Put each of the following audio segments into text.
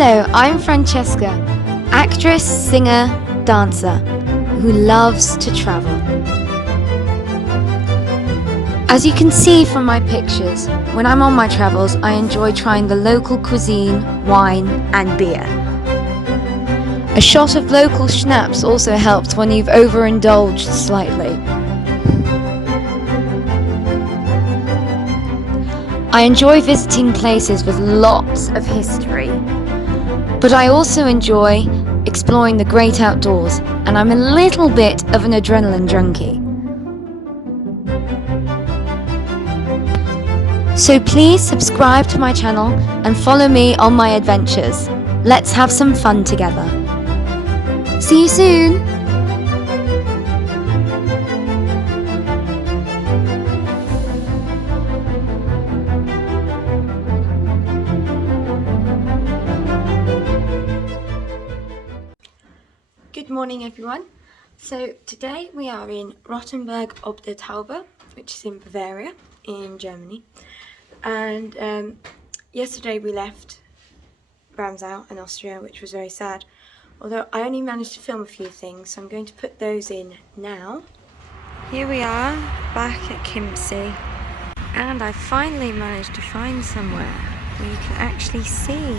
Hello, I'm Francesca, actress, singer, dancer, who loves to travel. As you can see from my pictures, when I'm on my travels, I enjoy trying the local cuisine, wine and beer. A shot of local schnapps also helps when you've overindulged slightly. I enjoy visiting places with lots of history, but I also enjoy exploring the great outdoors, and I'm a little bit of an adrenaline junkie. So please subscribe to my channel and follow me on my adventures. Let's have some fun together. See you soon! Good morning everyone. So today we are in Rothenberg ob der Tauber, which is in Bavaria in Germany, and yesterday we left Ramsau in Austria, which was very sad, although I only managed to film a few things, so I'm going to put those in now. Here we are back at Chiemsee, and I finally managed to find somewhere where you can actually see.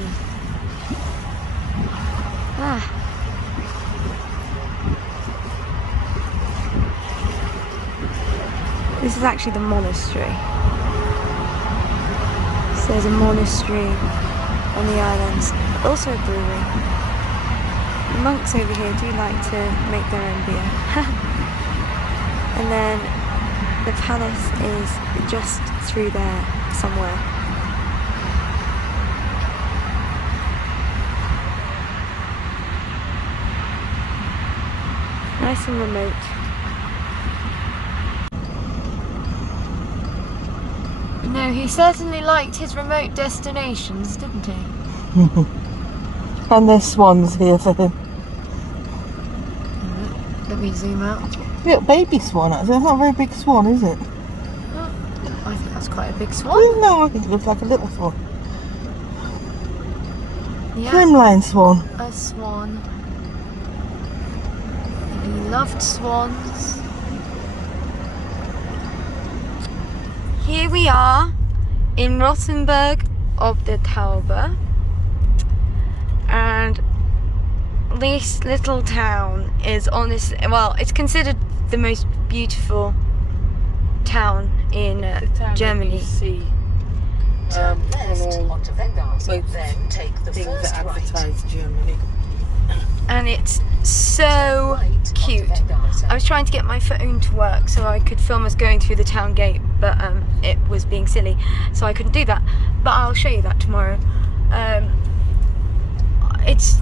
This is actually the monastery. So there's a monastery on the islands, also a brewery. The monks over here do like to make their own beer. And then the palace is just through there somewhere. Nice and remote. No, he certainly liked his remote destinations, didn't he? And there's swans here for him. Let me zoom out. Yeah, baby swan actually. That's not a very big swan, is it? Oh, I think that's quite a big swan. No, I think it looks like a little swan. Yeah. Trimline swan. A swan. He loved swans. Here we are in Rothenberg ob der Tauber, and this little town is honestly, well, it's considered the most beautiful town in Germany. Turn left onto Vengards, then take the first that advertise Germany. And it's so cute. I was trying to get my phone to work so I could film us going through the town gate, but it was being silly, so I couldn't do that. But I'll show you that tomorrow. It's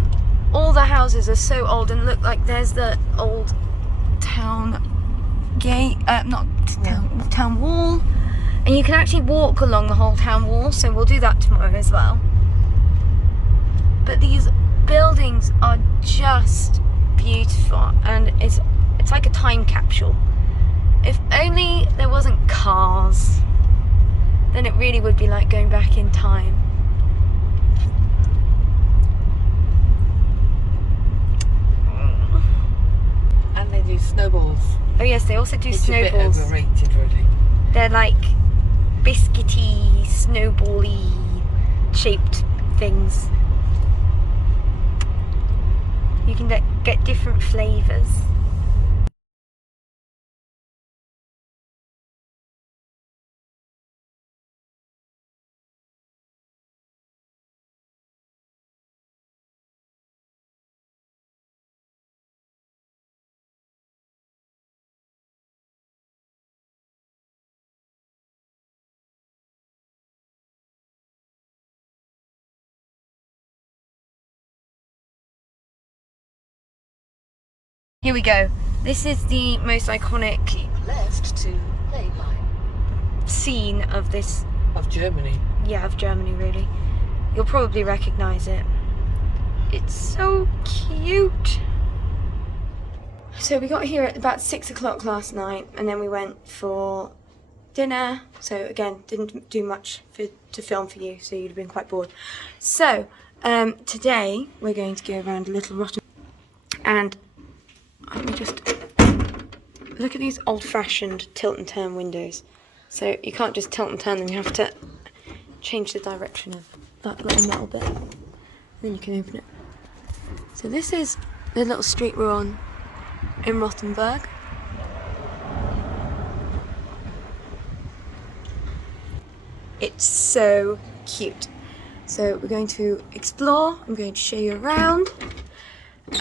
all the houses are so old, and look, like there's the old town gate, town wall, and you can actually walk along the whole town wall. So we'll do that tomorrow as well. But these buildings are just beautiful, and it's like a time capsule. If only there wasn't cars, then it really would be like going back in time. And they do snowballs. Oh yes, they also do snowballs. It's a bit overrated, really. They're like biscuity, snowbally shaped things. You can get different flavours. Here we go. This is the most iconic left to lane line. Scene of this. Of Germany. Yeah, of Germany, really. You'll probably recognise it. It's so cute. So we got here at about 6 o'clock last night, and then we went for dinner. So again, didn't do much to film for you, so you'd have been quite bored. So Today we're going to go around Little Rothenburg, and let me just look at these old-fashioned tilt and turn windows. So you can't just tilt and turn them, you have to change the direction of that little metal bit. Then you can open it. So this is the little street we're on in Rothenberg. It's so cute. So we're going to explore, I'm going to show you around,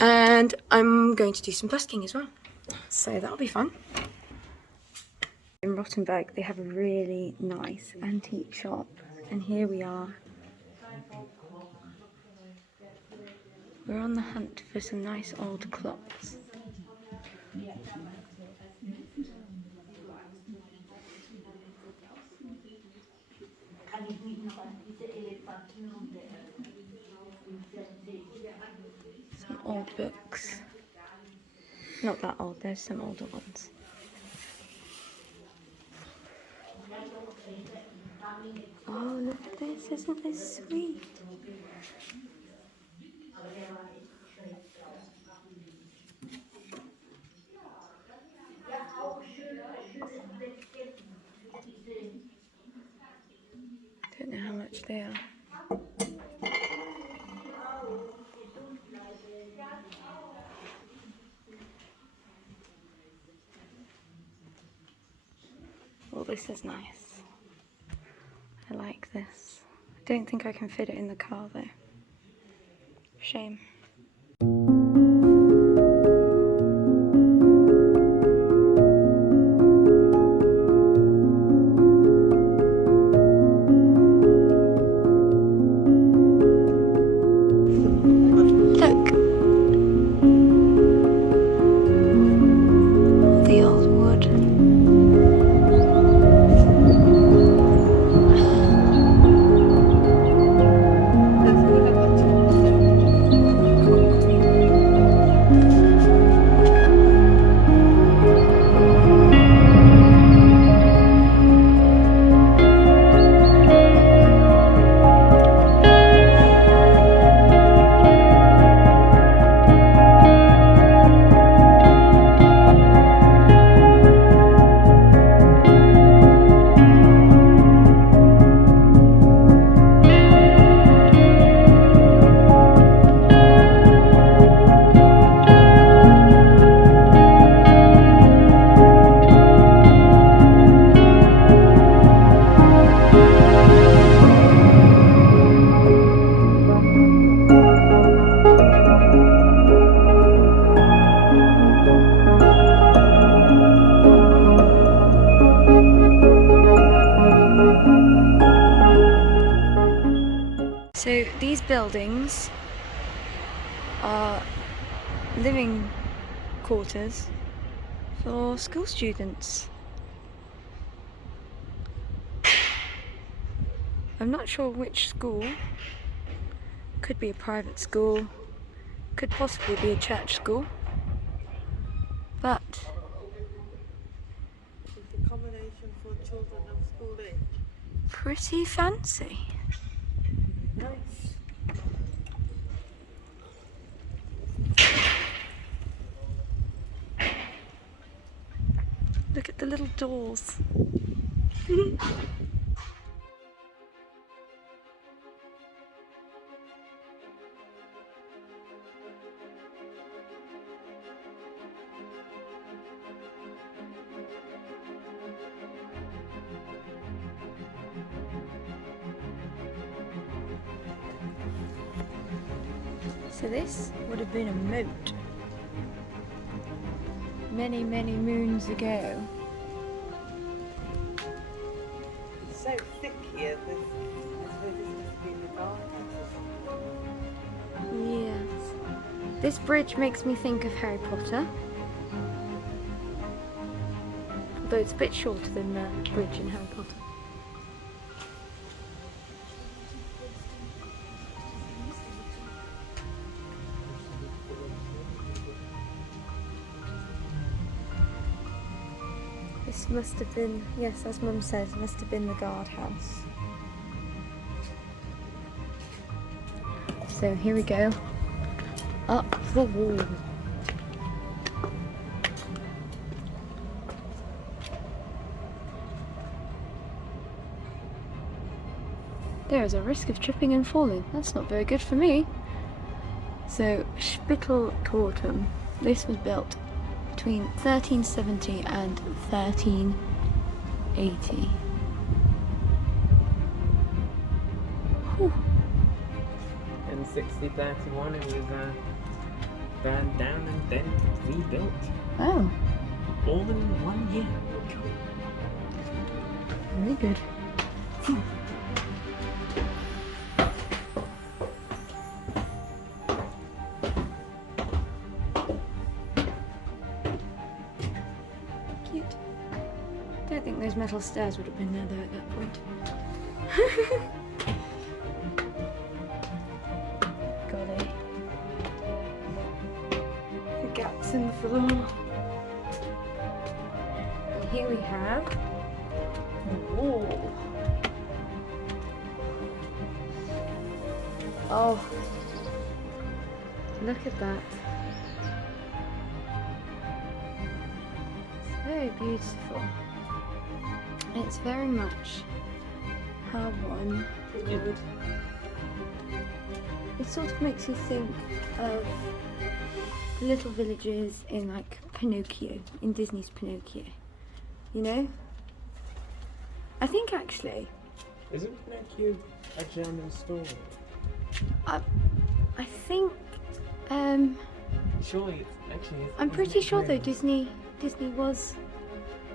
and I'm going to do some busking as well. So that'll be fun. In Rothenberg they have a really nice antique shop, and here we are. We're on the hunt for some nice old clocks. Some old books. Not that old, there's some older ones. Oh, look at this, isn't this sweet? Don't know how much they are. Oh, this is nice. I like this. I don't think I can fit it in the car though. Shame. Look. The old wood. So these buildings are living quarters for school students. I'm not sure which school. Could be a private school, could possibly be a church school, but It's a combination for children of school age. pretty fancy. Nice. Look at the little doors. So this would have been a moat many, many moons ago. It's so thick here, this must have been the garden. Yes. This bridge makes me think of Harry Potter. Although it's a bit shorter than the bridge in Harry Potter. This must have been, yes, as Mum says, must have been the guardhouse. So here we go. Up the wall. There is a risk of tripping and falling. That's not very good for me. So, Spitteltortum. This was built between 1370 and 1380. Whew. In 1631 it was burned down and then rebuilt. Oh, All in 1 year. very good. Cute. Don't think those metal stairs would have been there though at that point. Golly. The gaps in the floor. And here we have the wall. Oh, look at that. It's very beautiful. It's very much how one would. It sort of makes you think of the little villages in like Pinocchio, in Disney's Pinocchio. You know? I think actually, Isn't Pinocchio a German story? I think, Surely it's actually. I'm pretty sure though Disney. Disney was,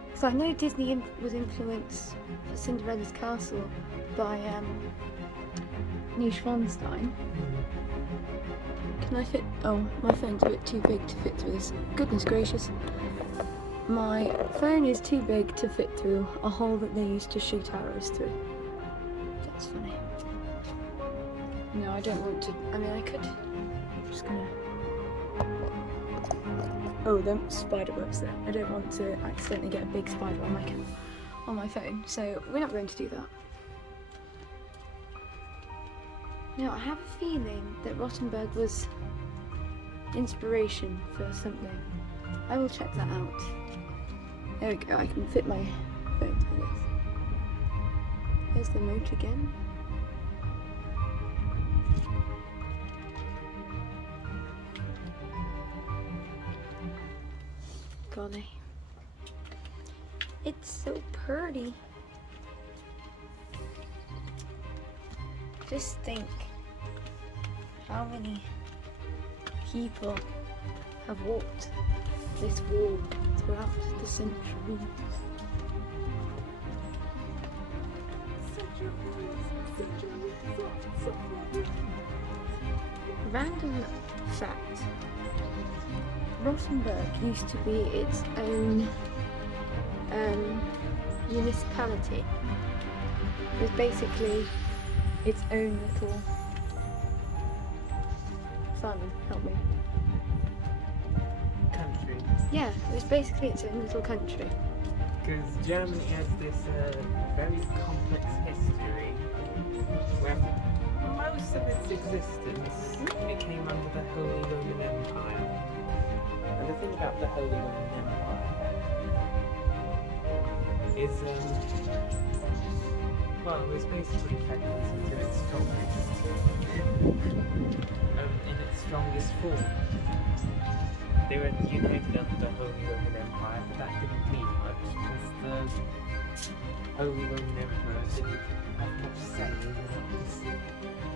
because I know Disney was influenced for Cinderella's Castle by Neuschwanstein. Can I fit? Oh, my phone's a bit too big to fit through this. Goodness gracious. My phone is too big to fit through a hole that they used to shoot arrows through. That's funny. No, I don't want to. I mean, I could. I'm just gonna. Oh, the spider webs there. I don't want to accidentally get a big spider on my phone, so we're not going to do that. Now, I have a feeling that Rothenberg was inspiration for something. I will check that out. There we go, I can fit my phone through this. Here's the moat again. Golly. It's so pretty. Just think how many people have walked this wall throughout the centuries. Random fact. Rothenberg used to be its own municipality. It was basically its own little... Simon, help me. Country. Yeah, it was basically its own little country. Because Germany has this very complex history where most of its existence it came under the Holy Roman Empire. And the thing about the Holy Roman Empire is, well, it was basically federalism to its strongest, in its strongest form. They were united under the Holy Roman Empire, but that didn't mean much because the Holy Roman Emperor didn't have much say in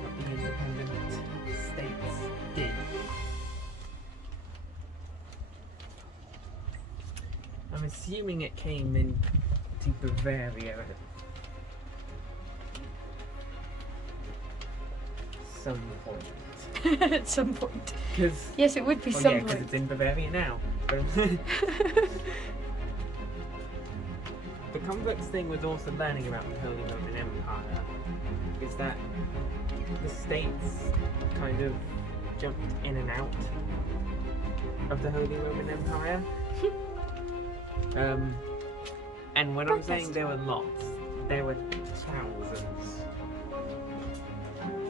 what the independent states did. I'm assuming it came into Bavaria at some point. At some point. Because Yes, it would be well, some yeah, because point. it's in Bavaria now. But the complex thing with also learning about the Holy Roman Empire is that the states kind of jumped in and out of the Holy Roman Empire. And when I'm saying there were lots, there were thousands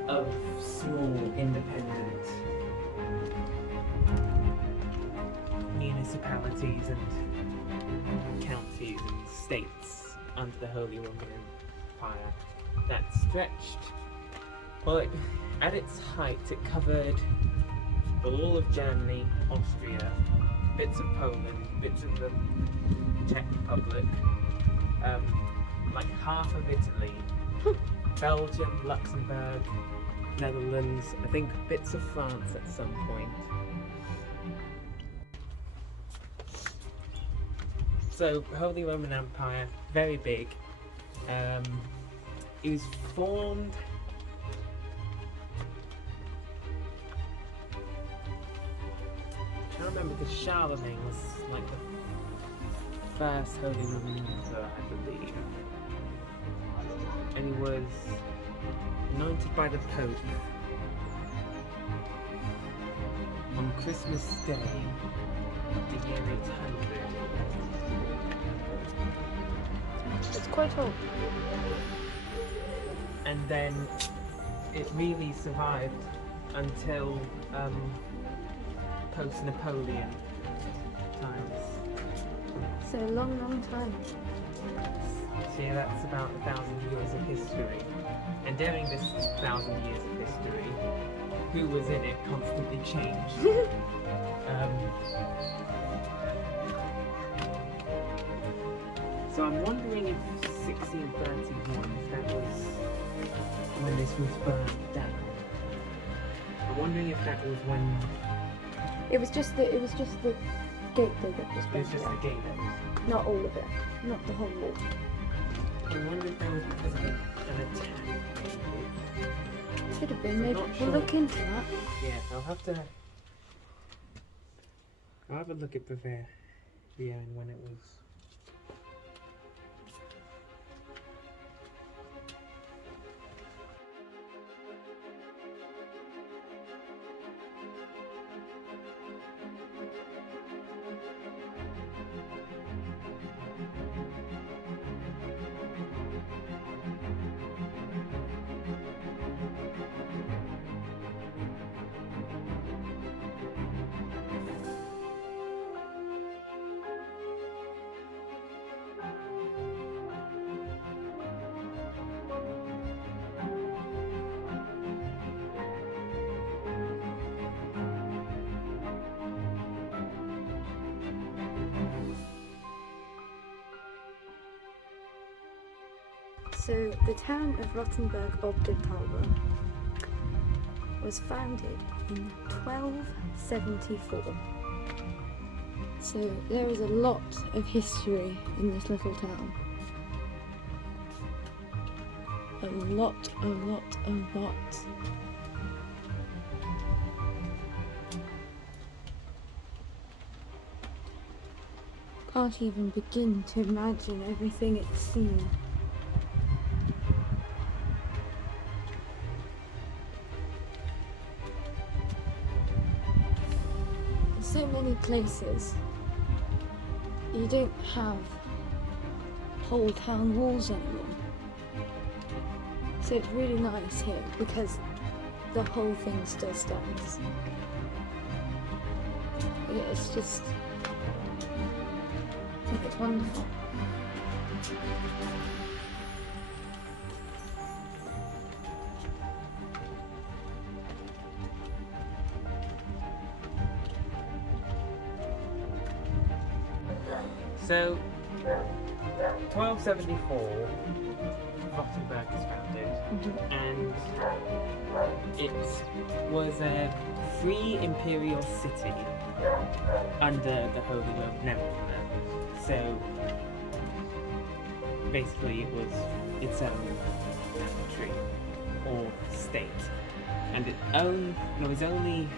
of small independent municipalities and counties and states under the Holy Roman Empire that stretched, well, at its height it covered all of Germany, Austria, bits of Poland, bits of the Czech Republic, like half of Italy, Belgium, Luxembourg, Netherlands, I think bits of France at some point. So, Holy Roman Empire, very big. It was formed I remember because Charlemagne was like the first Holy Roman Emperor, I believe. And he was anointed by the Pope on Christmas Day, the year 800. It's quite old. And then it really survived until post-Napoleon times. So a long, long time. So yeah, that's about 1,000 years of history. And during this 1,000 years of history, who was in it constantly changed. So I'm wondering if 1631, if that was when this was burned down. I'm wondering if that was when It was just the gateway that was it was burned just down. the gateway. Not all of it. Not the whole wall. I wonder if that was because of an attack. Should have been. I'm Maybe not we'll sure. look into that. Yeah, I'll have a look at Bavaria and when it was. So the town of Rothenberg ob der Tauber was founded in 1274. So there is a lot of history in this little town. A lot. Can't even begin to imagine everything it's seen. So many places you don't have whole town walls anymore. So it's really nice here because the whole thing still stands. It's just, I think it's wonderful. So, 1274, Rothenburg was founded, and it was a free imperial city under the Holy Roman Empire. So, basically it was its own country or state, and it was only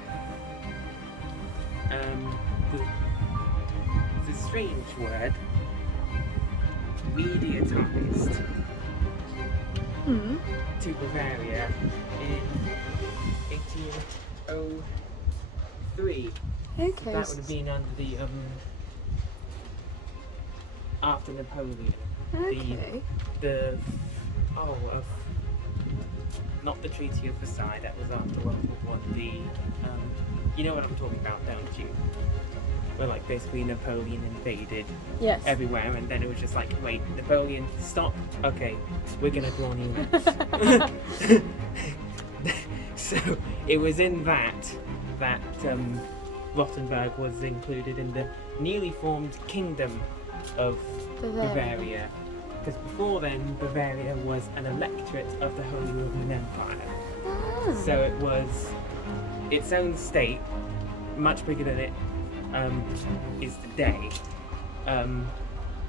the strange word, mediatized to Bavaria in 1803. Okay. That would have been under the after Napoleon. Okay. The not the Treaty of Versailles. That was after World War One. The you know what I'm talking about, don't you? Where like basically Napoleon invaded Yes. everywhere, and then it was just like, wait, Napoleon, stop. Okay, we're gonna draw new maps. So it was in that Rothenberg was included in the newly formed Kingdom of Bavaria. Because before then, Bavaria was an electorate of the Holy Roman Empire. Oh. So it was its own state, much bigger than it is today.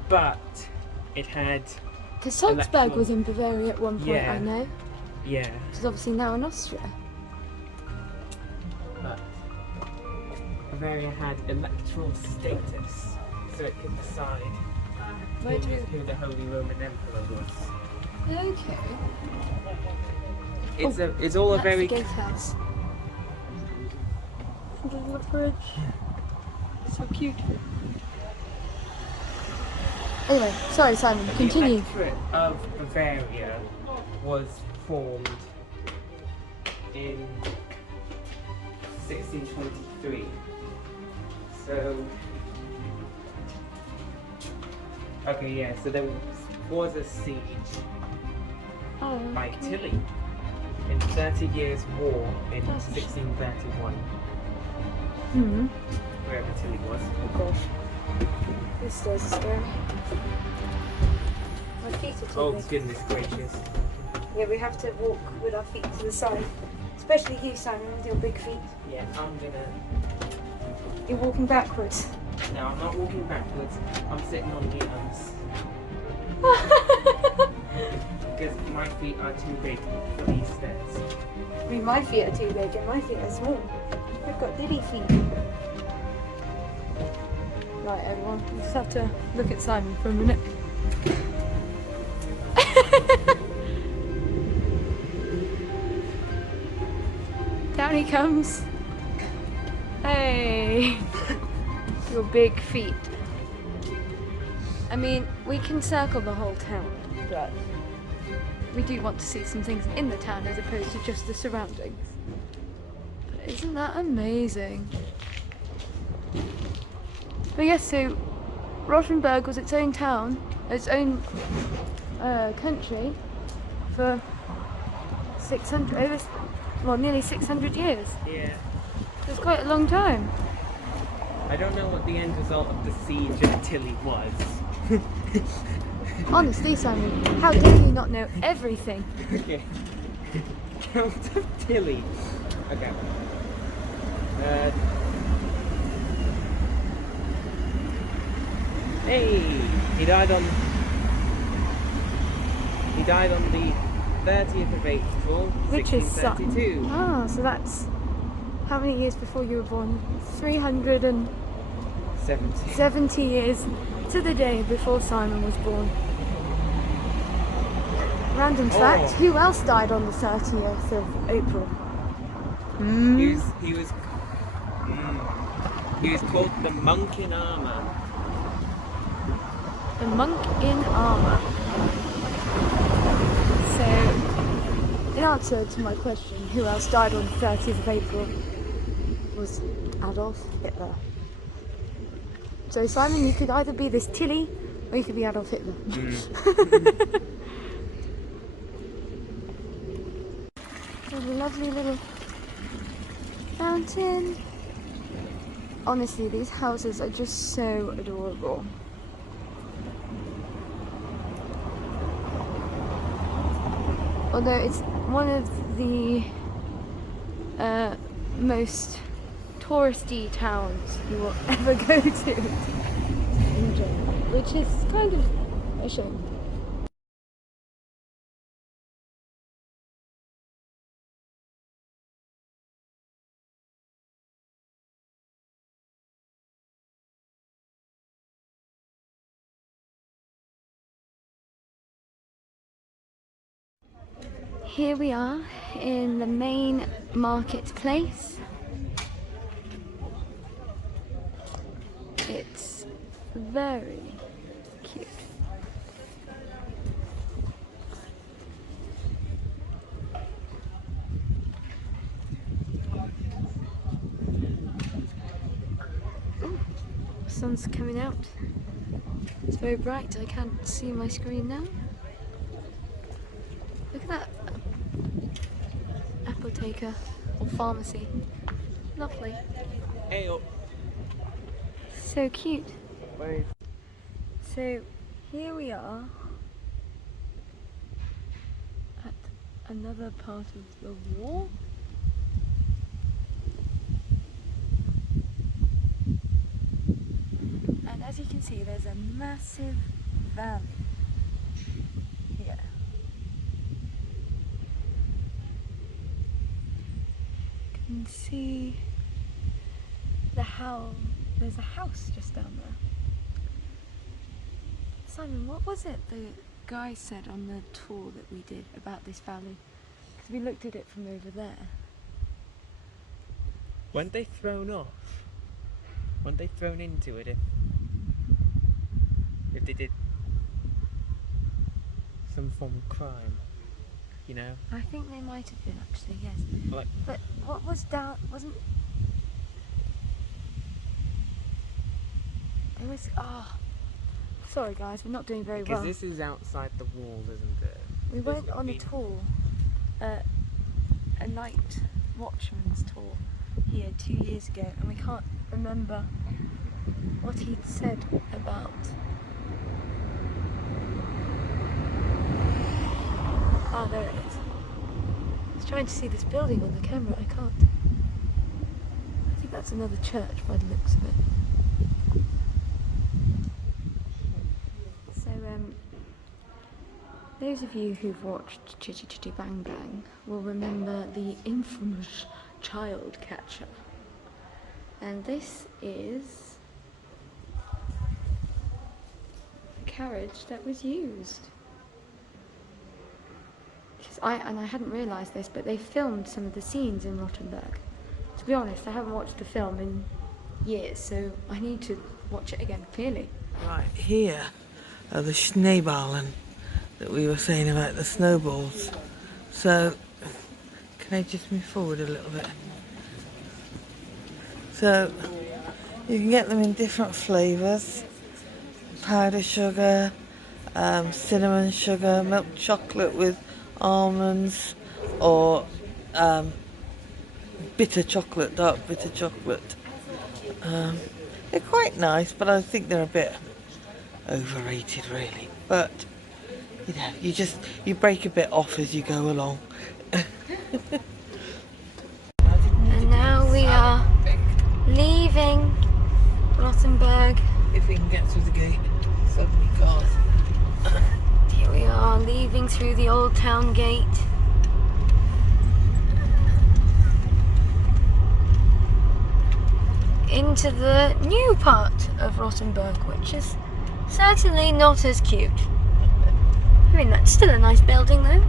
But it had... Because Salzburg was in Bavaria at one point, Yeah. I know. Yeah. Which is obviously now in Austria. But Bavaria had electoral status, so it could decide who the Holy Roman Emperor was. Okay. It's all a That's very... the gatehouse. The little bridge. So cute. Anyway, sorry Simon, continue. The electorate of Bavaria was formed in 1623. So... Okay, yeah, so there was a siege by Tilly in 30 Years' War in 1631. Hmm. Wherever Tilly was. Oh gosh. This stairs are scary. My feet are too Oh, big. goodness gracious. Yeah, we have to walk with our feet to the side. Especially you, Simon, with your big feet. Yeah, I'm gonna... You're walking backwards. No, I'm not walking backwards. I'm sitting on the arms. Because my feet are too big for these stairs. I mean, my feet are too big and my feet are small. We've got diddy feet. Right, everyone, we just have to look at Simon for a minute. Down he comes. Hey! Your big feet. I mean, we can circle the whole town, but we do want to see some things in the town as opposed to just the surroundings. But isn't that amazing? But yes, so Rothenburg was its own town, its own country for 600, nearly 600 years. Yeah. It was quite a long time. I don't know what the end result of the siege of Tilly was. Honestly, Simon, how dare you not know everything? Okay. Count of Tilly. Okay. Hey, he died on the 30th of April, Which is 1632. Ah, so that's how many years before you were born? 370 70. years to the day before Simon was born. Random fact, who else died on the 30th of April? He was called the Monk in Armour. The monk in armour. So, in answer to my question, who else died on the 30th of April, was Adolf Hitler. So Simon, you could either be this Tilly, or you could be Adolf Hitler. There's a lovely little fountain. Honestly, these houses are just so adorable. Although it's one of the most touristy towns you will ever go to in Germany, which is kind of a shame. Here we are in the main marketplace. It's very cute. sun's coming out. It's very bright, I can't see my screen now. Look at that apotheker or pharmacy. Lovely. Hey up. So cute. Wait. So here we are at another part of the wall. And as you can see, there's a massive valley here. You can see there's a house just down there. Simon, what was it the guy said on the tour that we did about this valley? Because we looked at it from over there. Weren't they thrown off? Weren't they thrown into it if they did some form of crime? You know? I think they might have been actually, yes. Like, But what was down, wasn't... There was, sorry guys, we're not doing very because well. this is outside the wall, isn't it? We went on a tour, a night watchman's tour here 2 years ago, and we can't remember what he'd said about there it is. I was trying to see this building on the camera, I can't. I think that's another church by the looks of it. So those of you who've watched Chitty Chitty Bang Bang will remember the infamous child catcher. And this is the carriage that was used. I hadn't realised this, but they filmed some of the scenes in Rothenberg. To be honest, I haven't watched the film in years, so I need to watch it again, clearly. Right, here are the Schneeballen that we were saying about the snowballs. So, can I just move forward a little bit? So, you can get them in different flavours. Powder sugar, cinnamon sugar, milk chocolate with almonds, or bitter chocolate, dark bitter chocolate. They're quite nice, but I think they're a bit overrated really. But you know, you break a bit off as you go along. And now we are leaving Rothenberg. If we can get through the gate, so many cars. Here we are leaving through the old town gate. Into the new part of Rothenberg, which is certainly not as cute. I mean, that's still a nice building though.